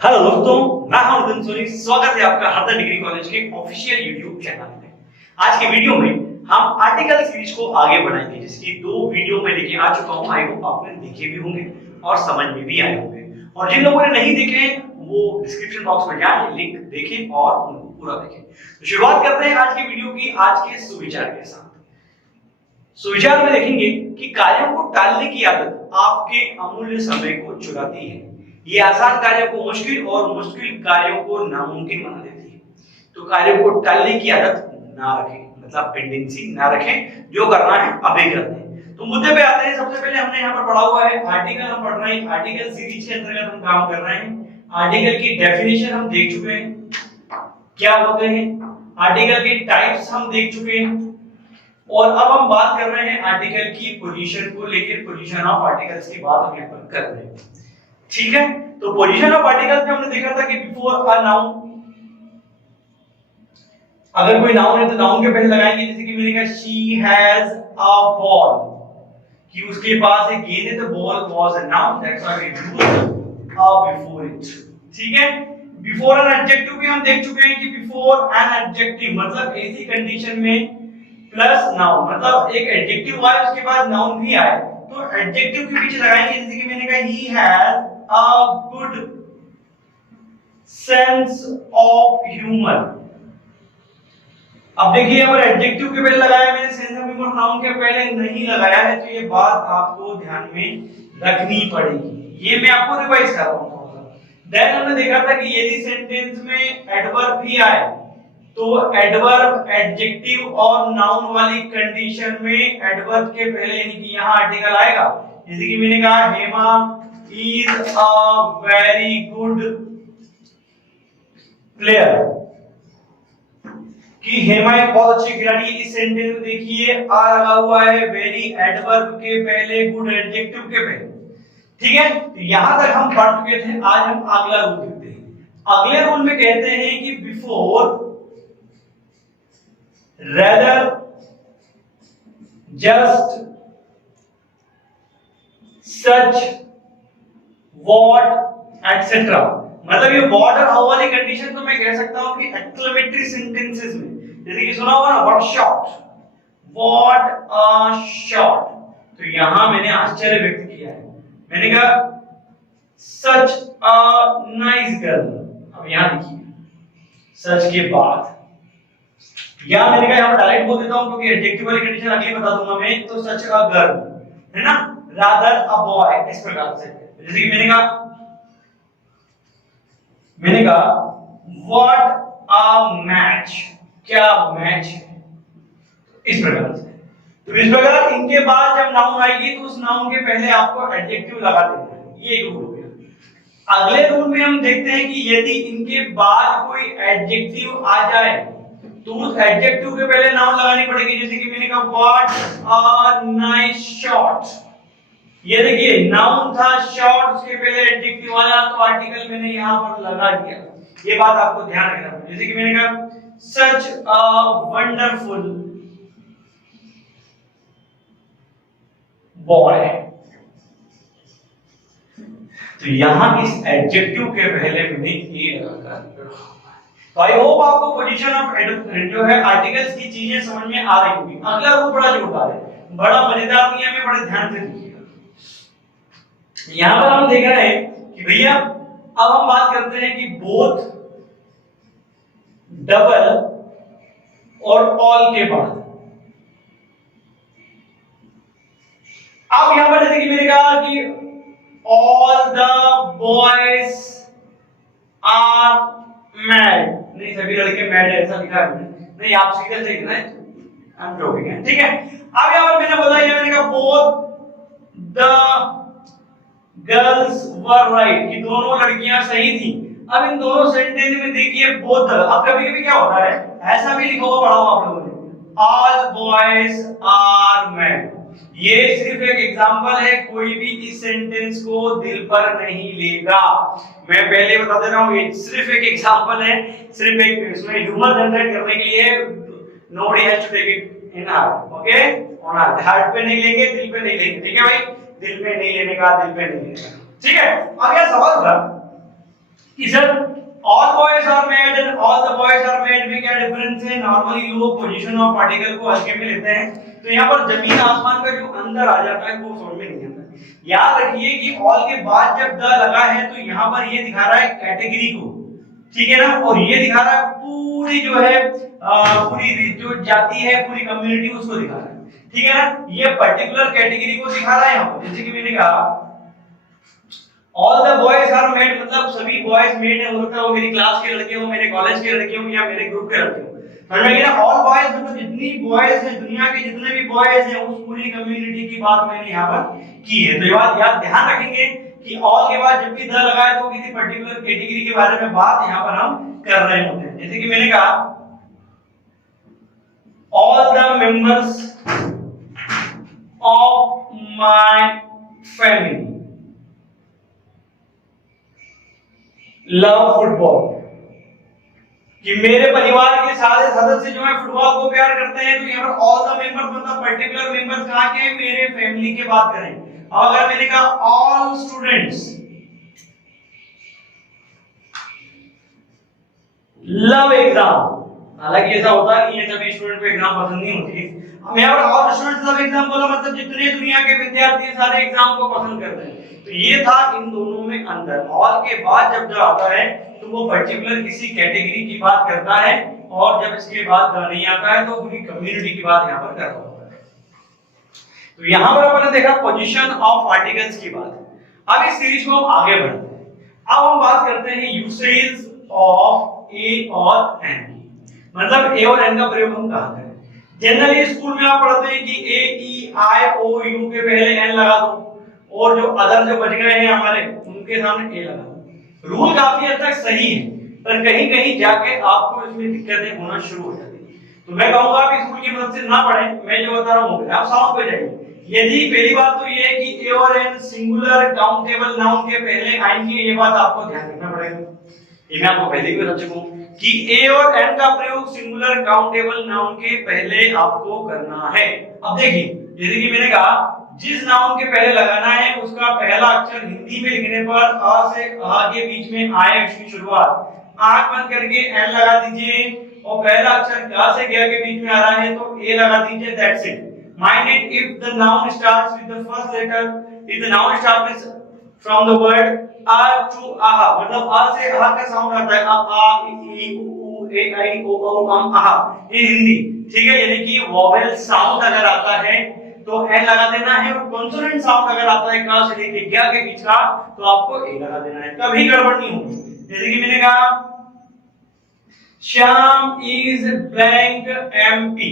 Hello दोस्तों, मैं हूं नितिन सोनी। स्वागत है आपका हरदर डिग्री कॉलेज के ऑफिशियल यूट्यूब चैनल में। आज के वीडियो में हम आर्टिकल सीरीज को आगे बढ़ाएंगे, जिसकी 2 वीडियो में लेके आ चुका हूं। आई होप आपने देखे भी होंगे और समझ में भी आए होंगे, और जिन लोगों ने नहीं देखे वो डिस्क्रिप्शन बॉक्स में जाएं, लिंक देखें और उनको पूरा देखें। तो शुरुआत करते हैं आज की वीडियो की, आज के सुविचार के साथ। सुविचार में देखेंगे कि कार्यों को टालने की आदत आपके अमूल्य समय को चुराती है। ये आसान कार्यों को मुश्किल और मुश्किल कार्यों को नामुमकिन बना देती है। तो कार्यों को टालने की आदत ना रखें, मतलब पेंडेंसी ना रखें। जो करना है अभी कर लें। तो मुद्दे पे आते हैं। सबसे पहले हमने यहाँ पर पढ़ा हुआ है आर्टिकल, हम पढ़ रहे हैं आर्टिकल सीरीज के अंतर्गत हम काम कर रहे हैं। आर्टिकल की डेफिनेशन हम देख चुके हैं, क्या होते हैं। आर्टिकल के टाइप्स हम देख चुके हैं, और अब हम बात कर रहे हैं आर्टिकल की पोजीशन को लेकर। पोजीशन ऑफ आर्टिकल्स की बात हम यहाँ पर कर रहे हैं, ठीक है। तो पोजीशन ऑफ आर्टिकल्स में हमने देखा था कि बिफोर अ नाउन, अगर कोई नाउन है तो नाउन के पहले लगाएंगे। जैसे कि मैंने कहा शी हैज अ बॉल, कि उसके पास एक गेंद है, तो ball was a noun, that's why we use a before it, ठीक है। बिफोर एन एडजेक्टिव भी हम देख चुके हैं कि बिफोर एन एडजेक्टिव मतलब ऐसी कंडीशन में प्लस नाउन, मतलब एक एडजेक्टिव आए उसके बाद नाउन भी आए, तो एडजेक्टिव के पीछे लगाएंगे। जैसे कि मैंने कहा he has a good sense of humour. अब देखिए यहाँ पर एडजेक्टिव के पहले लगाया मैंने, सेंस ऑफ ह्यूमर नाउन के पहले नहीं लगाया है, तो ये बात आपको ध्यान में रखनी पड़ेगी। ये मैं आपको रिवाइज कर रहा हूं। देन हमने देखा था कि यदि सेंटेंस में एडवर्ब भी आए, तो एडवर्ब एडजेक्टिव और नाउन वाली कंडीशन में एडवर्ब के पहले यानी कि यहां आर्टिकल आएगा। जैसे कि मैंने कहा Hema is a very good player, कि हेमा एक बहुत अच्छी खिलाड़ी है। इस सेंटेंस में देखिए आ लगा हुआ है वेरी एडवर्ब के पहले, गुड एडजेक्टिव के पहले, ठीक है। तो यहां तक हम पढ़ चुके थे। आज हम अगला रूल देखते हैं। अगले रूल में कहते हैं कि before, rather, just, such, what, etc. मतलब ये what और how वाली कंडीशन तो मैं कह सकता हूं कि एक्सक्लेमेटरी सेंटेंसेस में, जैसे कि सुना होगा ना what shot, what a shot, तो यहां मैंने आश्चर्य व्यक्त किया है। मैंने कहा सच अ नाइस गर्ल। अब यहां देखिए सच के बाद या मैंने कहा यहां पर डायरेक्ट बोल देता हूं क्योंकि एडजेक्टिव वाली कंडीशन अगली बता दूंगा मैं। तो सच अ गर्ल है ना, रादर अ बॉय, इस प्रकार से। जैसे कि मैंने कहा व्हाट अ मैच, क्या मैच है, इस प्रकार से। तो इस प्रकार इनके बाद जब नाउन आएगी तो उस नाउन के पहले आपको एडजेक्टिव लगा देना है। ये एक रूल हो गया। अगले रूल में हम देखते हैं कि यदि इनके बाद कोई एडजेक्टिव आ जाए तो उस एडजेक्टिव के पहले नाउन लगानी पड़ेगी। जैसे कि मैंने कहा व्हाट अ नाइस शॉट, ये देखिए नाउन था शॉट, उसके पहले एडजेक्टिव आया तो आर्टिकल मैंने यहां पर लगा दिया। ये बात आपको ध्यान रखना है। जैसे कि मैंने कहा सच अ वंडरफुल बॉय, तो यहां इस एडजेक्टिव के पहले मैंने ए लगाकर। तो आई होप आपको पोजीशन ऑफ जो है आर्टिकल्स की चीजें समझ में आ रही होगी। अगला रूल बड़ा जोरदार है, बड़ा मजेदार नियम है, बड़े ध्यान से देखिएगा। यहां पर हम देख रहे हैं कि भैया अब हम बात करते हैं कि बोथ, डबल और ऑल के बाद। अब यहां पर जैसे कि मैंने कहा कि all the boys are mad, नहीं सभी लड़के मैड है ऐसा लिखा है नहीं, आप सीधे से लिखना है, आई एम जोकिंग है, ठीक है। अब यहां पर मैंने बोला, मैंने कहा both the girls were right, कि दोनों लड़कियां सही थी। अब इन दोनों सेंटेंस में देखिए बोथ, अब कभी-कभी क्या होता है ऐसा भी लिखा हुआ पढ़ा हुआ आप लोगों ने, ऑल बॉयज आर मैड। ये सिर्फ एक एग्जांपल है, कोई भी इस सेंटेंस को दिल पर नहीं लेगा। मैं पहले बता दे रहा हूं, ये सिर्फ एक एग्जांपल है, सिर्फ एक इसमें ह्यूमर जनरेट करने के लिए। Nobody has to take it in heart, okay, on heart पे नहीं लेंगे, दिल पे नहीं लेंगे, ठीक है भाई, दिल पे नहीं लेने का, दिल पे नहीं लेने का, ठीक है। अब यह सवाल उठा इधर all boys are made and all the boys are made में क्या डिफरेंस है? नॉर्मली लोग पोजीशन ऑफ पार्टिकल को हल्के में लेते हैं, तो यहाँ पर जमीन आसमान का जो अंदर आ जाता है वो समझ में नहीं आता। याद रखिए कि ऑल के बाद जब द लगा है तो यहाँ पर ये दिखा रहा है कैटेगरी को, ठीक है ना, और ये दिखा रहा है पूरी जो है पूरी जो जाति है, पूरी कम्युनिटी उसको दिखा रहा है, ठीक है ना। ये पर्टिकुलर कैटेगरी को दिखा रहा है यहाँ पर, जैसे कि मैंने कहा all the boys are made, मतलब सभी बॉयज मेड है, हो सकता है वो मेरी क्लास के लड़के हो, मेरे कॉलेज के लड़के हो या मेरे ग्रुप के लड़के हो। समझ में गया ना? ऑल बॉयज मतलब जितनी बॉयज हैं, दुनिया के जितने भी बॉयज हैं, उस पूरी कम्युनिटी की बात मैंने यहाँ पर की है। तो ये बात याद ध्यान रखेंगे कि ऑल के बाद जब भी द लगा है तो किसी पर्टिकुलर कैटेगरी के बारे में बात यहाँ पर हम कर रहे होते हैं। जैसे कि मैंने कहा all the members of my family love football, कि मेरे परिवार के सारे सदस्य जो है फुटबॉल को प्यार करते हैं। तो यहाँ पर ऑल द मेंबर्स मतलब पर्टिकुलर मेंबर्स कहाँ के? मेरे फैमिली की बात करें। अब अगर मैंने कहा ऑल स्टूडेंट्स लव एग्जाम, हालांकि ऐसा होता नहीं है, सभी स्टूडेंट को एग्जाम पसंद नहीं होती। अब यहाँ पर ऑल स्टूडेंट्स लव एग्जाम बोला मतलब जितने दुनिया के विद्यार्थी सारे एग्जाम को पसंद करते हैं। तो ये था इन दोनों में अंतर। ऑल के बाद जब जो आता है तो वो पर्टिकुलर किसी कैटेगरी की बात करता है, और जब इसके बाद नहीं आता है तो पूरी कम्युनिटी की बात यहाँ पर कर रहा होता है। तो यहाँ पर अपन ने देखा पोजीशन ऑफ आर्टिकल्स की बात। अब इस सीरीज को हम आगे बढ़ते हैं। अब हम बात करते हैं यूसेज ऑफ ए और एन, मतलब ए और एन का प्रयोग हम कहाँ करें। जनरली स्कूल में आप पढ़ते हैं कि ए ई आई ओ यू के पहले एन लगा दो, और जो अदर जो बच गए हैं हमारे उनके सामने ए लगा दो। रूल काफी हद तक सही है, पर कहीं कहीं जाके आपको इसमें दिक्कतें होना शुरू हो जाती है। तो मैं कहूंगा आप स्कूल की मदद से ना पढ़ें, मैं जो बता रहा हूँ आप साउंड पे जाइए। यदि पहली बात तो ये है कि ए और एन सिंगुलर काउंटेबल नाउन के पहले आएंगे, ये बात आपको ध्यान रखना पड़ेगा। ये मैं आपको पहले भी बता चुका हूं कि ए और एन का प्रयोग सिंगुलर काउंटेबल नाउन के पहले आपको करना है। अब देखिए, जैसे कि मैंने कहा जिस नाउन के पहले लगाना है उसका पहला अक्षर हिंदी में लिखने पर अ से आ के बीच में आए उसकी शुरुआत आंख बंद करके एन लगा दीजिए, और पहला अक्षर ग से ग के बीच में आ रहा है तो ए लगा दीजिए। That's it. Mind it, if the noun starts with the first letter, if the noun starts from the word आ टू आहा, मतलब आ से आ का साउंड आता है, आ ई उ ए आई ओ औ अम आहा, ये हिंदी, ठीक है। यानी कि वोवेल साउंड अगर आता है तो एन लगा देना है, और कॉन्सोनेंट साउंड अगर आता है का से लेके ग के बीच का तो आपको ए लगा देना है, कभी गड़बड़ नहीं होगी। जैसे कि मैंने कहा श्याम इज ब्लैंक एमपी,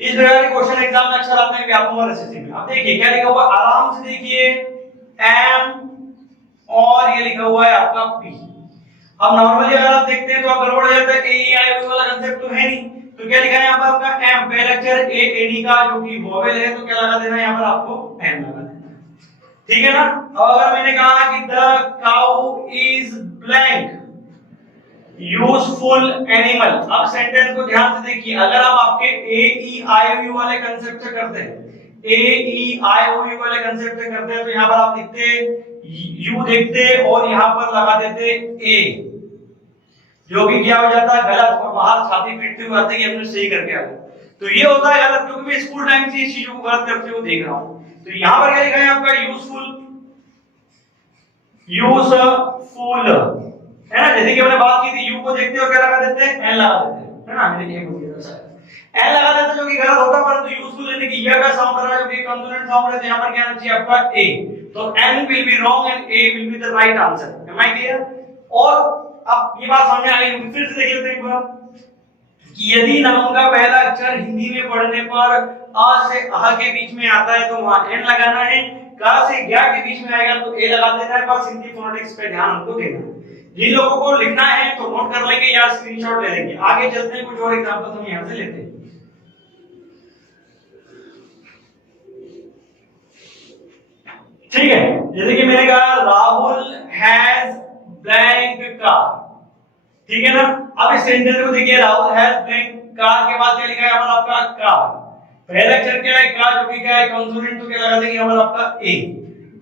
इस प्रकार के क्वेश्चन एग्जाम में अक्सर आते हैं व्यापक और एसएससी में। अब देखिए क्या लिखा हुआ, आराम से देखिए एम और ये लिखा हुआ है आपका पी। अब नॉर्मली अगर आप देखते हैं तो आप गड़बड़ हो जाता है, ए ई आई ओ वाला कांसेप्ट तो है नहीं, तो क्या लिखा है यहाँ पर आपका एम, पहला अक्षर ए एनी का जो कि वोवेल है, तो क्या लगा देना है यहाँ पर आपको एम लगा देना, ठीक है ना। अब अगर मैंने कहा कि the cow is blank useful animal, अब सेंटेंस को ध्यान से देखिए। अगर आप आपके ए ई आई ओ यू वाले कांसेप्ट से करते हैं, ए ई आई ओ यू वाले कांसेप्ट से करते हैं, तो यहाँ पर आप लिखते यू देखते और यहाँ पर लगा देते ए, जो कि क्या हो जाता है गलत, और बाहर छाती पीटते हुए आते हैं अपने सही करके आ गए। तो ये होता है गलत, क्योंकि मैं स्कूल टाइम से इस चीजों को गलत करते हुए देख रहा हूँ। तो यहाँ पर क्या लिखा है आपका यूजफुल, यूजफुल है ना। जैसे कि हमने बात की थी, यू को देखते हो क्या लगा देते हैं, एन लगा देते हैं, है ना। मैंने ये बोल दिया था शायद एन लगा देते, जो कि गलत होता है, परंतु यूजफुल यानी कि ये का साउंड आ रहा है जो कि कॉन्सोनेंट साउंड है, तो यहाँ पर क्या आना चाहिए आपका ए। तो an will be wrong and a will be the right answer. Am I clear? और अब ये बात समझ आ गई, फिर से देख लेते हैं एक बार कि यदि नाउन का पहला अक्षर हिंदी में पढ़ने पर अ से अह के बीच में आता है तो वहां एन लगाना है, का से ज्ञा के बीच में आएगा तो ए लगा देना है। बस हिंदी फोनेटिक्स पे ध्यान हमको देना है। जिन लोगों को लिखना है तो नोट कर लेंगे या स्क्रीनशॉट ले लेंगे। आगे चलते हैं, कुछ और एग्जांपल हम यहां से लेते हैं। ठीक है, जैसे कि मैंने कहा राहुल हैज ब्लैंक कार, ठीक है ना। अब इस सेंटेंस को देखिए, राहुल हैज ब्लैंक कार के बाद क्या लिखा है यहाँ पर आपका कार, पहला अक्षर क्या है का, जो कि क्या है कॉन्सोनेंट, तो क्या लगा देंगे यहाँ पर आपका ए।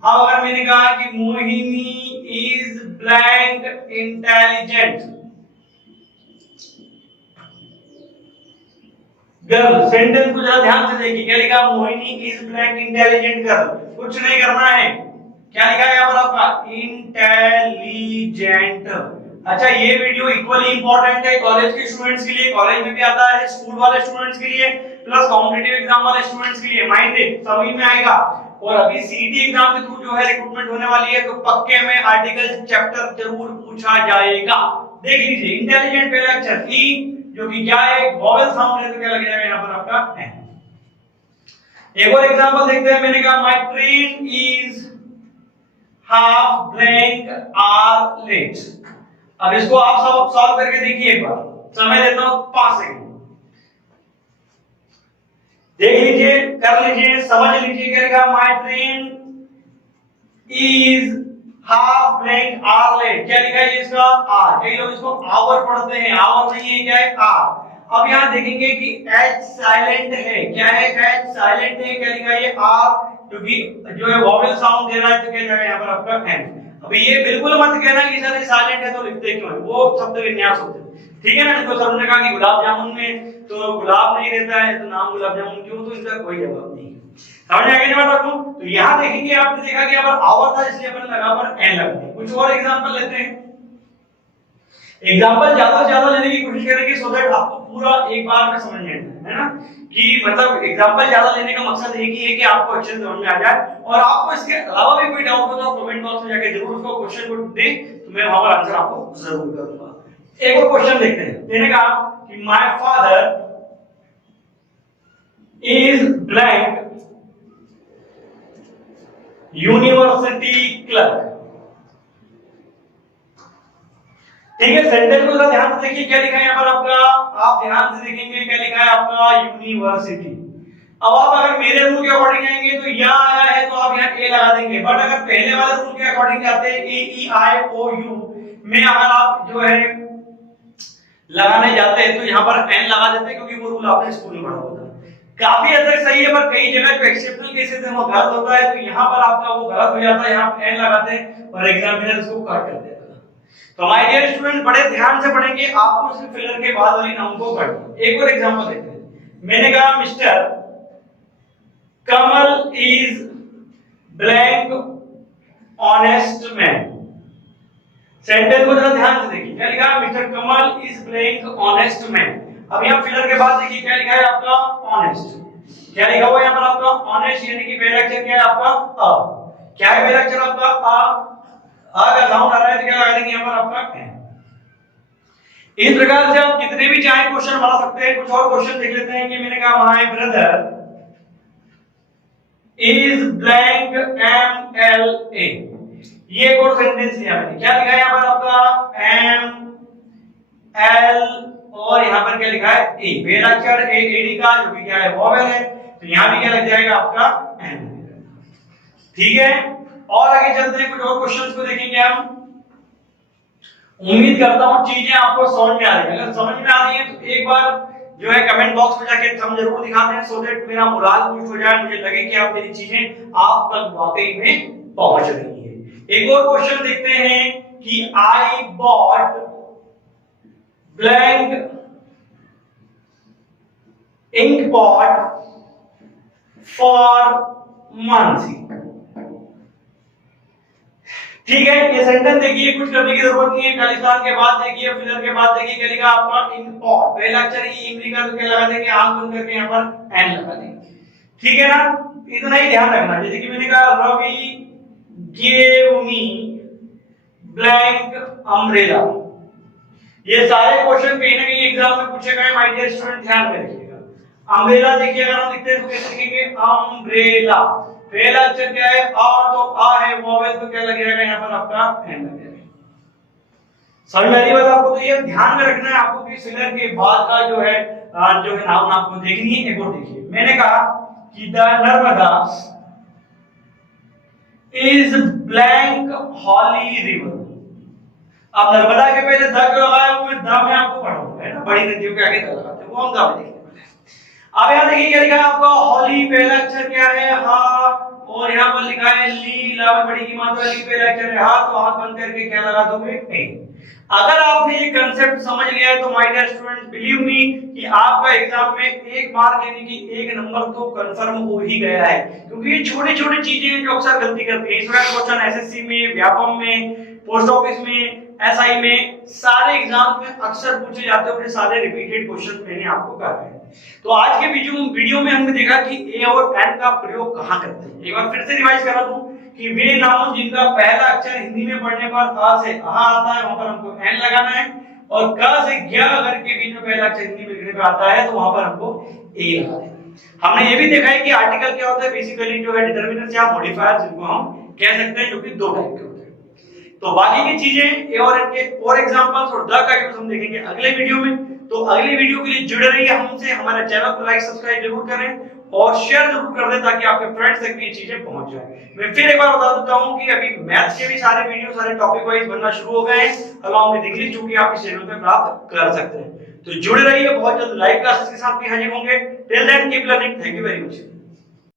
अब अगर मैंने कहा कि Mohini is blank intelligent girl, sentence को जरा ध्यान से देखिए, क्या लिखा? Mohini is blank intelligent girl. कुछ नहीं करना है, क्या लिखा है यहाँ पर आपका? इंटेलिजेंट। अच्छा, ये वीडियो इक्वली इंपॉर्टेंट है कॉलेज के स्टूडेंट्स के लिए, कॉलेज में भी आता है, स्कूल वाले स्टूडेंट्स के लिए, प्लस कॉम्पिटिटिव एग्जाम वाले स्टूडेंट्स के लिए। माइंड इट, समझ में आएगा। और अभी सीईटी एग्जाम के थ्रू जो है रिक्रूटमेंट होने वाली है, तो पक्के में आर्टिकल चैप्टर जरूर पूछा जाएगा। देख लीजिए, इंटेलिजेंट पहला अक्षर ई, जो कि क्या है? वॉवेल साउंड है, तो क्या लग जाएगा यहाँ पर आपका एन। एक और एग्जांपल देखते हैं। मैंने कहा my train is half blank hour late. अब इसको आप सॉल्व करके देखिए एक बार, समय देता हूं 5 सेकंड। देख लीजिए, कर लीजिए, समझ लीजिए, क्या लिखा? My train is half blank hour late. क्या लिखा है इसका? आर। कई लोग इसको आवर पढ़ते हैं, आवर नहीं है, क्या है? आर। अब यहां देखेंगे कि एच साइलेंट है, क्या है? एच साइलेंट है, क्या लिखा है? ये आर, क्योंकि जो है वॉवेल साउंड दे रहा है, तो क्या जाएगा यहाँ पर आपका एन। अभी ये बिल्कुल मत कहना कि सर साइलेंट है तो लिखते क्यों है, वो शब्द विन्यास होते हैं, ठीक है ना। तो सर ने कहा कि गुलाब जामुन में तो गुलाब नहीं रहता है, तो नाम गुलाब जामुन क्यों? तो इसका कोई जवाब नहीं है। समझ आ गई बात आपको? तो यहाँ देखेंगे, आपने देखा कि यहाँ पर आवर था, इसलिए अपन लगा पर एन लग गया। कुछ और एग्जांपल लेते हैं। एग्जांपल ज्यादा से ज्यादा लेने की कोशिश करेंगे, सो दैट आपको पूरा एक बार में समझ में आए, है ना। कि मतलब एग्जांपल ज्यादा लेने का मकसद एक ही है कि आपको अच्छे से समझ में आ जाए, और आपको इसके अलावा भी कोई डाउट हो तो कमेंट बॉक्स में जाके जरूर उसको क्वेश्चन को दें, तो मैं वहां पर आंसर आपको जरूर करूंगा। एक और क्वेश्चन देखते हैं। मैंने कहा कि my father is blank university clerk. ठीक है, सेंटेंस को जरा ध्यान से देखिए, क्या लिखा है यहाँ पर आपका? आप ध्यान से देखेंगे, क्या लिखा है आपका? यूनिवर्सिटी। अब आप अगर मेरे रूल के अकॉर्डिंग आएंगे तो यहाँ आया है तो आप यहाँ ए लगा देंगे, बट अगर पहले वाले रूल के अकॉर्डिंग जाते हैं ए ई आई ओ यू में, अगर आप जो है लगाने जाते हैं तो यहाँ पर एन लगा देते हैं, क्योंकि वो रूल आपने स्कूल में पढ़ा होता है। काफी हद तक सही है, पर कई जगह जो एक्सेप्शनल केसेस है वो गलत होता है, तो यहाँ पर आपका वो गलत हो जाता है, यहाँ पर एन लगाते हैं और एग्जामिनर इसको कट कर देता है। तो माय डियर स्टूडेंट, बड़े ध्यान से पढ़ेंगे, आपको सिर्फ फिलर के बाद वाली नाउन को पढ़ना। एक और एग्जांपल देखते हैं। मैंने कहा mister Kamal is blank honest man. Sentence को जरा ध्यान से देखिए, क्या लिखा है? Mister Kamal is blank honest man. अब यहाँ फिलर के बाद देखिए, क्या लिखा है आपका? ऑनेस्ट। क्या लिखा हुआ है यहाँ पर आपका? ऑनेस्ट, यानी कि पहला अक्षर क्या है आपका? अ। क्या है पहला अक्षर आपका? अ। अगर साउंड आ रहा है तो क्या लगा देंगे यहाँ पर आपका एन। इस प्रकार से आप कितने भी चाहे क्वेश्चन बना सकते हैं। कुछ और क्वेश्चन देख लेते हैं कि मैंने कहा my brother is blank M L A. ये एक और सेंटेंस लिया मैंने, क्या लिखा है यहाँ पर आपका? एम एल, और यहाँ पर क्या लिखा है? ए। पहला अक्षर ए एडी का, जो कि क्या है? वॉवेल है, तो यहाँ भी क्या लग जाएगा आपका? एन। ठीक है, और आगे चलते हैं, कुछ और क्वेश्चंस को देखेंगे हम। उम्मीद करता हूं चीजें आपको समझ में आ रही है। अगर समझ में आ रही है तो एक बार जो है कमेंट बॉक्स में जाके हम जरूर दिखा दें, सो दैट मेरा मोराल बूस्ट हो जाए, मुझे लगे कि आप मेरी चीजें आप तक वाकई में पहुंच रही है। एक और क्वेश्चन देखते हैं कि I bought blank ink pot for Mansi. ठीक है, ये सेंटेंस देखिए, कुछ करने की जरूरत नहीं है। खालिस्तान के बाद देखिए, फिलर के बाद देखिए, क्या लिखा आपका? Ink pot. पहला अक्षर ई इमली का, तो क्या लगा देंगे? आंख बंद करके यहाँ पर एन लगा देंगे। ठीक है ना, इतना ही ध्यान रखना। जैसे कि मैंने कहा Ravi gave me blank umbrella. ये सारे क्वेश्चन कहीं ना कहीं एग्जाम में पूछे गए, माय डियर स्टूडेंट, ध्यान में रखिएगा। अम्ब्रेला देखिए, अगर हम लिखते हैं तो कैसे लिखेंगे? अम्ब्रेला। पहला अक्षर क्या है? आ, तो आ है वॉवेल, तो क्या लग जाएगा यहाँ पर आपका? एन लग जाएगा। समझ में आ रही बात आपको? तो ये ध्यान में रखना है आपको कि फिलर के बाद का जो है नाउन आपको देखनी है। एक और देखिए, मैंने कहा कि the Narmada is blank holy river. अब नर्मदा के पहले द क्यों लगाया? वो मैं द में आपको पढ़ाऊंगा, है ना, बड़ी नदियों के आगे द लगाते हैं, वो हम द में देखेंगे। अब यहाँ देखिए, क्या लिखा है आपका? हॉली। पहला अक्षर क्या है? हा, और यहाँ पर लिखा है ली, ला में बड़ी की मात्रा ली पे लेक्चर है हाँ, तो हाथ बंद करके क्या लगा दोगे ए। अगर आपने ये कंसेप्ट समझ लिया है तो my dear students believe me कि आपका एग्जाम में 1 मार्क यानी कि 1 नंबर तो कंफर्म हो ही गया है, क्योंकि ये छोटी छोटी चीजें हैं जो अक्सर गलती करती है। इस वक्त क्वेश्चन एसएससी में, व्यापम में, पोस्ट ऑफिस में, एसआई में, सारे एग्जाम में अक्सर पूछे जाते हैं, सारे रिपीटेड क्वेश्चन मैंने आपको कर रहे हैं। तो आज के वीडियो में हमने देखा कि ए और एन का प्रयोग कहां करते हैं। एक बार फिर से रिवाइज करा दूं कि वे नाउन जिनका पहला अक्षर हिंदी में पढ़ने पर आ से आ आता है वहां पर हमको एन लगाना है, और क से ज्ञ अगर के बीच में पहला अक्षर हिंदी में लिखने पर आता है तो वहां पर हमको ए लगाना है। हमने ये भी देखा है कि आर्टिकल क्या होता है, बेसिकली जो है डिटरमिनर्स या मॉडिफायर्स जिनको हम कह सकते हैं, जो कि 2 टाइप के होते हैं। तो बाकी की चीजें ए और एन के और एग्जांपल्स और द का यूज हम देखेंगे अगले वीडियो में। तो अगले वीडियो के लिए जुड़े रहिए हमसे, हमारे चैनल को लाइक सब्सक्राइब जरूर करें और शेयर जरूर कर दें ताकि आपके फ्रेंड्स तक भी ये चीजें पहुंच जाए। मैं फिर एक बार बता देता हूं कि अभी मैथ्स के भी सारे वीडियो सारे टॉपिक वाइज बनना शुरू हो गए हैं, अलॉन्ग विद इंग्लिश, जो कि आप इस चैनल पे प्राप्त कर सकते हैं। तो जुड़े रहिए, बहुत जल्द लाइव क्लासेस के साथ भी हाजिर होंगे। Till then keep learning, thank you very much.